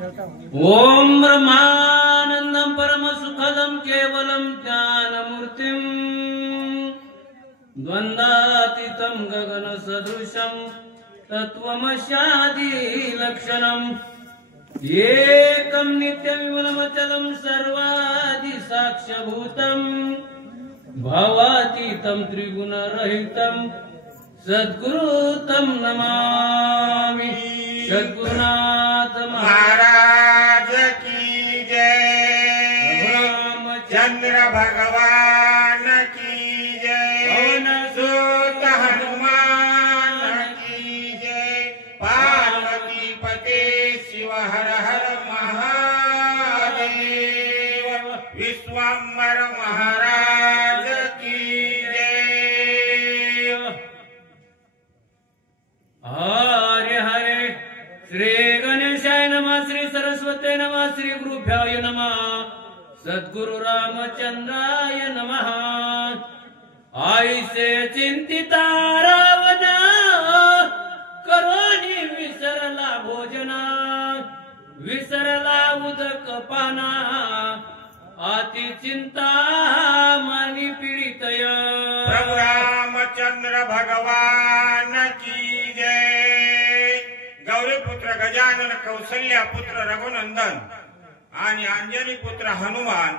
ओम ब्रह्मानंदं परमसुखदं केवलं ज्ञानमूर्तिं द्वन्द्वातीतं गगनसदृशं तत्त्वमस्यादिलक्षणम् एकं नित्यविमलमचलं सर्वादिसाक्ष्यभूतं भावातीतं त्रिगुणरहितं सद्गुरुतं नमामि। सद्गुरुनाथ महाराज की जय। चंद्र भगवान की जय। पवन सुत हनुमान की जय। पार्वती पते शिव हर हर महादेव। विश्वम्भर महाराज की जय। हरे हरे। श्री गणेशाय नमः, श्री सरस्वती नमः, श्री गुरुभ्याय नमः, सद्गुरु रामचंद्राय नमः। आईसे चिंतिता रावण करोनी विसरला भोजना, विसरला उदक पाना, अति चिंता मनी पीडितय। प्रभु रामचंद्र भगवान की जय। गौरी पुत्र गजानन, कौसल्या पुत्र रघुनंदन आणि अंजनी पुत्र हनुमान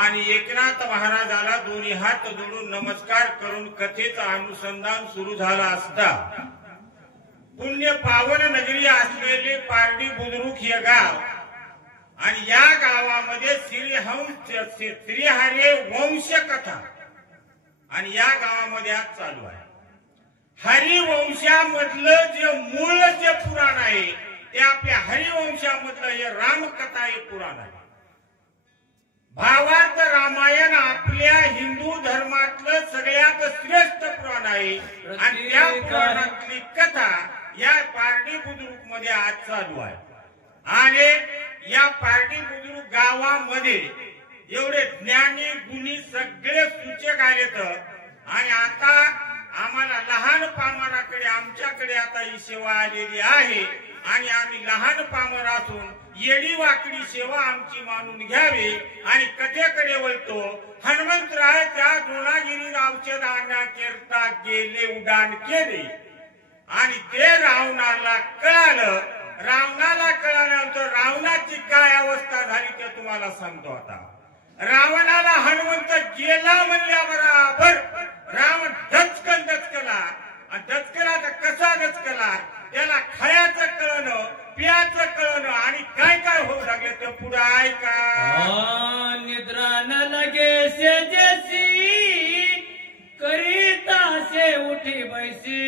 आणि एकनाथ महाराजाला दोन्ही हात जोडून नमस्कार करून कथेचा अनुसंधान सुरू झाला असता पुण्य पावन नगरी असलेले पारडी बुद्रुक हे गाव आणि या गावामध्ये श्रीहरी वंश कथा आणि या गावामध्ये आज चालू आहे। हरिवंशामधलं जे मूळ जे पुराण आहे ते आपल्या हरिवंशामधलं हे रामकथा हे पुराण आहे। भावार्थ रामायण आपल्या हिंदू धर्मातलं सगळ्यात श्रेष्ठ पुराण आहे आणि त्या पुराणातली कथा या पारडी बुद्रुक मध्ये आज चालू आहे। आणि या पारडी बुद्रुक गावामध्ये एवढे ज्ञानी गुणी सगळे सूचक आलेत आणि आता आम्हाला लहान पामराकडे आमच्याकडे आता ही सेवा आलेली आहे आणि आम्ही लहान पामर असून येडी वाकडी सेवा आमची मानून घ्यावी आणि कथेकडे वळतो। हनुमंतराय त्या द्रोणागिरी औषध आणण्याकरता गेले, उड्डाण केले आणि ते रावणाला कळालं। रावणाला कळाल्यानंतर रावणाची काय अवस्था झाली ते तुम्हाला सांगतो। आता रावणाला हनुमंत गेला म्हणल्याबरोबर रावण दचकला आणि दचकला तर कसा दचकला, त्याला खायचं कळणं, पियाचं कळणं आणि काय काय होऊ लागले ते पुढे ऐका। निद्रा न लगे से जैसी करीता से उठी बैसी,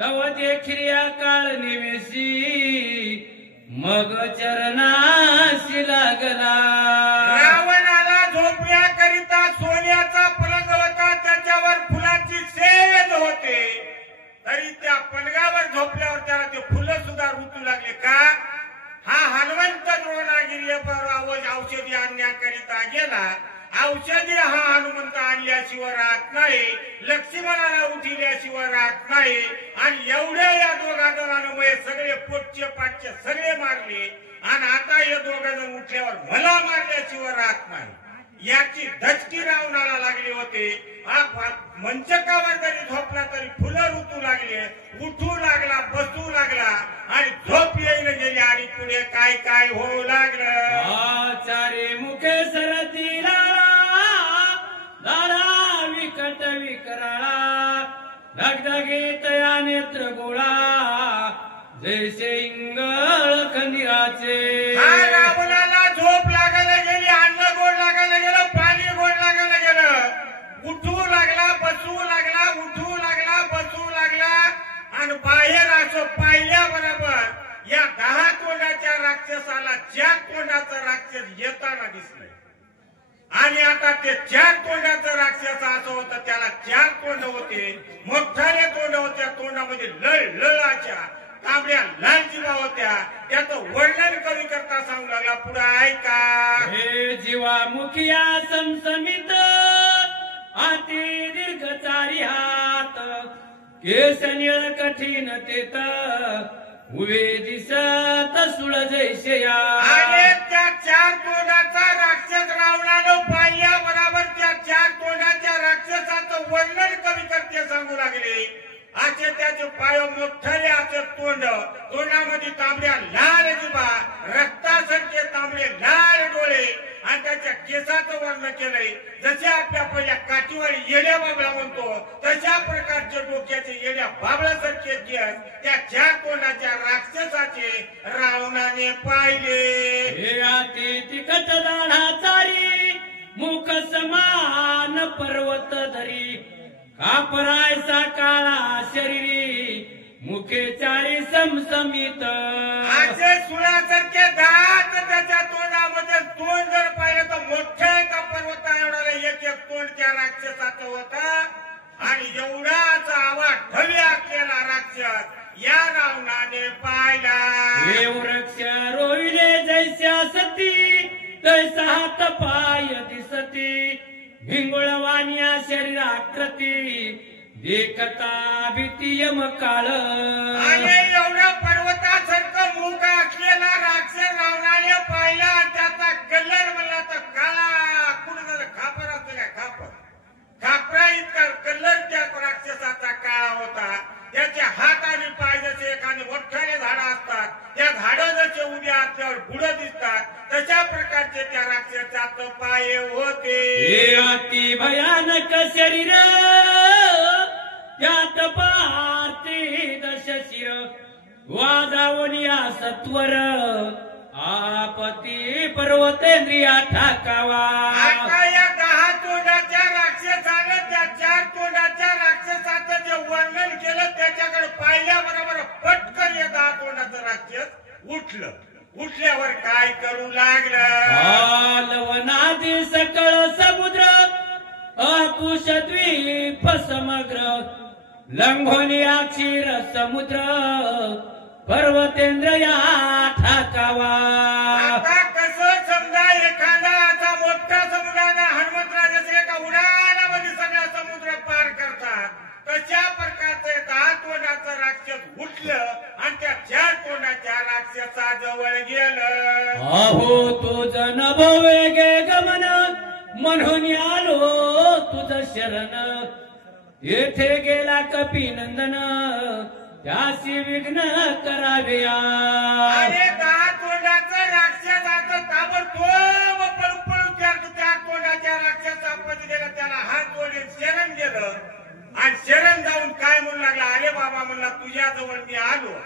तव देखिया काळ निवेशी मग चरणाशी लागला। रावणाला झोपण्याकरिता सोन्याचा पलंग होता, त्याच्यावर फुलांची सेज होते, तरी त्या पलंगावर झोपल्यावर त्याला ते फुलं सुद्धा रुतू लागले। का? हा हनुमंत द्रोणागिरीवर औषधी आणण्याकरिता गेला। औषधी हा हनुमंत आणल्याशिवाय राहत नाही, लक्ष्मणाला उठिल्याशिवाय राहत नाही आणि एवढ्या या दोघा जणांमुळे सगळे पोटचे पाटचे सगळे मारले आणि आता हे दोघ जण उठल्यावर मला मारल्याशिवाय राहत नाही याची धचकी रावणाला लागली होते। हा मंचकावर जरी झोपला तरी फुलं रुतू लागले, उठू लागला, बसू लागला आणि झोप येईन गेली आणि पुढे काय काय होऊ लागलं। चारे मुखे सरतीला दारा विकट विकराळा, ढगढगीत या नेत्र गोळा, जैसे इंगळ खंदिराचे। रावणाला झोप लागायला गेली, अन्न गोड लागायला गेलं, पाणी गोड लागायला गेलं, उठू लागला, बसू लागला, उठू लागला, बसू लागला आणि बाहेर असं पाहिल्याबरोबर या 10 तोंडाच्या राक्षसाला 4 तोंडाचा राक्षस येताना दिसले आणि आता ते 4 तोंडाचं राक्षस असं होतं, त्याला 4 तोंड होते, मोठाले तोंड होत्या, तोंडामध्ये लळाच्या तांबड्या लाल जीवा होत्या। त्याचं वर्णन कवी करता सांगू लागला, पुढे ऐका। हे जीवा मुखिया समसमित आती दीर्घ चारी हात, केस निळ कठीण तेत उवे दिसत सुळज जैशया आणि त्या चार तोंडाचा राक्षस रावणानं पाहिल्या बरोबर त्या चार तोंडाच्या राक्षसाचं वर्णन कवी करते सांगू लागले. असे त्याचे पाय मोठे असे तोंड, तोंडामध्ये तांबड्या लाल जिभा, रक्तासारखे तांबडे लाल डोळे आणि त्याच्या केसाचं वर्णन केलंय. जसे आपल्या पहिल्या काठीवर येड्या बाबळा म्हणतो तशा प्रकारचे डोक्याचे येड्या बाबळासारखे केस त्या चार तोंडाच्या राक्षसाचे रावणाने पाहिले. हे अति तिखट दाढा चारी, मुख समान पर्वत धरी, कापरायचा काळा शरीरी, मुखे चारी समसमित. असे सुळासारखे दात त्याच्या तोंडामध्ये, तोंड जर पाहिलं तर मोठ्या एका पर्वता एवढा एक एक तोंड त्या राक्षसाचं होता. आणि एवढाच आवाज ढवी असलेला राक्षस या रावणाने पाहिला. हे वृक्ष रोविले जैस्या सती, तैसा हात पाय दिसती, भिंगुळवानिया शरीराकृती, देखता भीती यम काळ. आणि एवढा पर्वतासारखं मुख असलेला राक्षस रावणाने पाहिला. त्याचा कलर म्हणला तर काळा, कुठं खापर असतो का खापर, खापरा इतका कलर त्या राक्षसाचा काळा होता. त्याचे हात आणि पाय जसे एखादे मोठ्याने झाडं असतात, त्या झाडं जसे उभ्या असल्यावर बुडं दिसतात, तशा प्रकारचे त्या राक्षसाचे पाय होते. हे अति भयानक शरीर, त्यात पार्थे दशशिर, वाजावनिया सत्वर, आपती पर्वतेंद्रिया ठाकावा. आता या 10 तोंडाच्या राक्षसाने त्या 4 तोंडाच्या राक्षसाचं जे वर्णन केलं त्याच्याकडे पाहिल्याबरोबर पटकन या 10 तोंडाचं राक्षस उठलं. उठल्यावर काय करू लागलं. लवनादी सकळ समुद्र, अकुश द्वीप समग्र, लंघोनिया क्षीर समुद्र, पर्वतेंद्र या ठाकावा. आता कसं समजा एखादा असा मोठा समुद्राला हनुमंतराजाचे एका उडाणामध्ये सगळा समुद्र पार करतात, तशा प्रकारचे 10 तोंडाचं राक्षस उठलं आणि त्या 4 तोंडाच्या राक्षसाजवळ गेलं. अहो तुझ नभवे गे गमन, म्हणून आलो तुझ शरण, येथे गेला कपिनंदन, त्यासी विघ्न कराव्या. अरे 10 तोंडाचं राक्षसाचं ताबडतोब पळू त्या तोंडाच्या राक्षसामध्ये गेलं. त्याला हात जोडून शरण गेलं आणि शरण जाऊन काय म्हणू लागला. अरे बाबा म्हणला, तुझ्याजवळ मी आलो,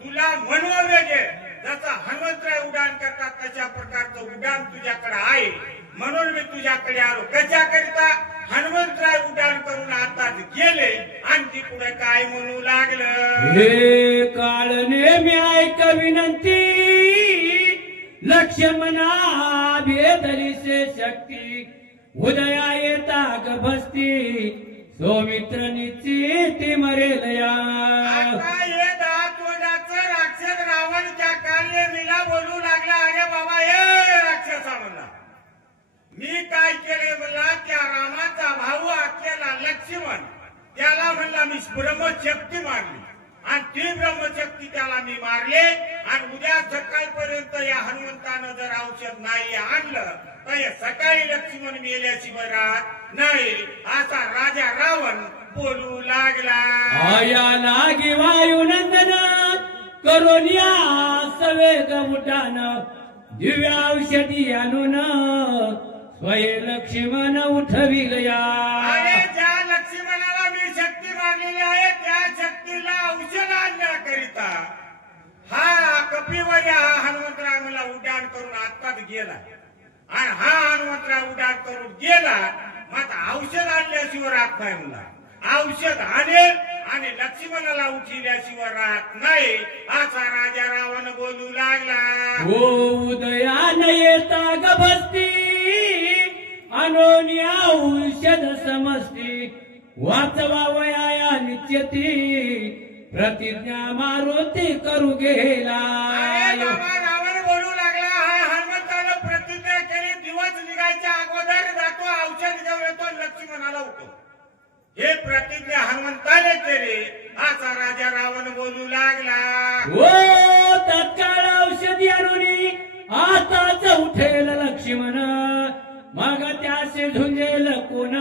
तुला मनोवेग आहे. जसं हनुमंतराय उड्डाण करतात तशा प्रकारचं उड्डाण तुझ्याकडे आहे, म्हणून मी तुझ्याकडे आलो. कशाकरिता. हनुमंतराय उड्डाण करून आताच गेले आणि ती पुढे काय म्हणू लागलं. हे काळ नेहमी ऐक विनंती, लक्ष्मणा भेदरीसे शक्ती, उदया येता गभस्ती, सौमित्रनीची ती मरेल या. आता हे 10 तोंडाचं राक्षस रावण त्या कालने मीला बोलू लागला. अरे बाबा हे राक्षसा म्हणला, मी काय केले म्हणला. त्या रामाचा भाऊ असलेला लक्ष्मण, त्याला म्हणला मी ब्रह्मशक्ती मारली आणि ती ब्रह्मशक्ती त्याला मी मारले. आणि उद्या सकाळपर्यंत या हनुमंतानं जर औषध नाही आणलं तर सकाळी लक्ष्मण मेल्याशिवाय राहत नाही, असा राजा रावण बोलू लागला. आया लागी वायुनंदन, करोनिया सवेग उठान, दिव्या औषधी आणून, स्वये लक्ष्मण उठविल या. अरे ज्या लक्ष्मणाला मी शक्ती मारलेली आहे त्या शक्तीला औषध आणण्याकरिता हा कपिवर्य हा हनुमंतराय मला उड्डाण करून आत्ताच गेला. आणि हा हनुमंतराय उड्डाण करून गेला, मग औषध आणल्याशिवाय राहत नाही म्हणला. औषध आणेल आणि लक्ष्मणाला उठिल्याशिवाय राहत नाही, असा राजा रावण बोलू लागला. हो उदयान येता गभस्ती, अनोनी औषध समजती, वाचवा वया नित्यती, प्रतिज्ञा मारुती करू गेला. रावण बोलू लागला. हा हनुमंतानं प्रतिज्ञा केली, दिवस निघायच्या अगोदर जातो, औषध घेऊन येतो, लक्ष्मणाला उठतो. हे प्रतिज्ञा हनुमंताने केली, असा राजा रावण बोलू लागला. हो तत्काळ औषधी आणून आताच उठेल लक्ष्मण मग त्याचे झुंजेल कोण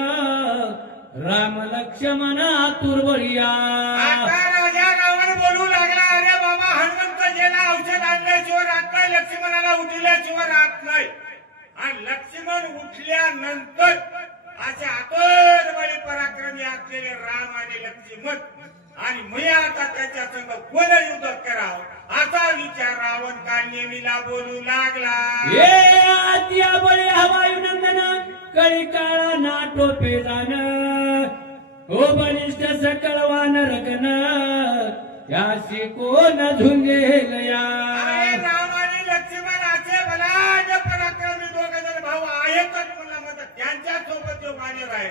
राम लक्ष्मण आतुर बळीया. आता राजा रावण बोलू लागला, अरे बाबा हनुमंत ज्याला औषध आणल्याशिवाय राहत नाही, लक्ष्मणाला उठल्याशिवाय राहत नाही. आणि लक्ष्मण उठल्यानंतर असे आतर बळी पराक्रमी असलेले राम आणि लक्ष्मण आणि मी आता त्याच्या संग कोण युद्ध करावं असा विचार रावण काल नेमीला बोलू लागला. ये आत्या बळे हवायुनंदन कळी काळा नाटो पेदान ओ बलिष्ठ सकळ वानर गण त्याशी कोण झुंजेल या. अरे राम आणि लक्ष्मण असे बलाढ्य पराक्रमी दोघ जण भाऊ आहेतच, म्हणला त्यांच्या सोबत जो वानर आहे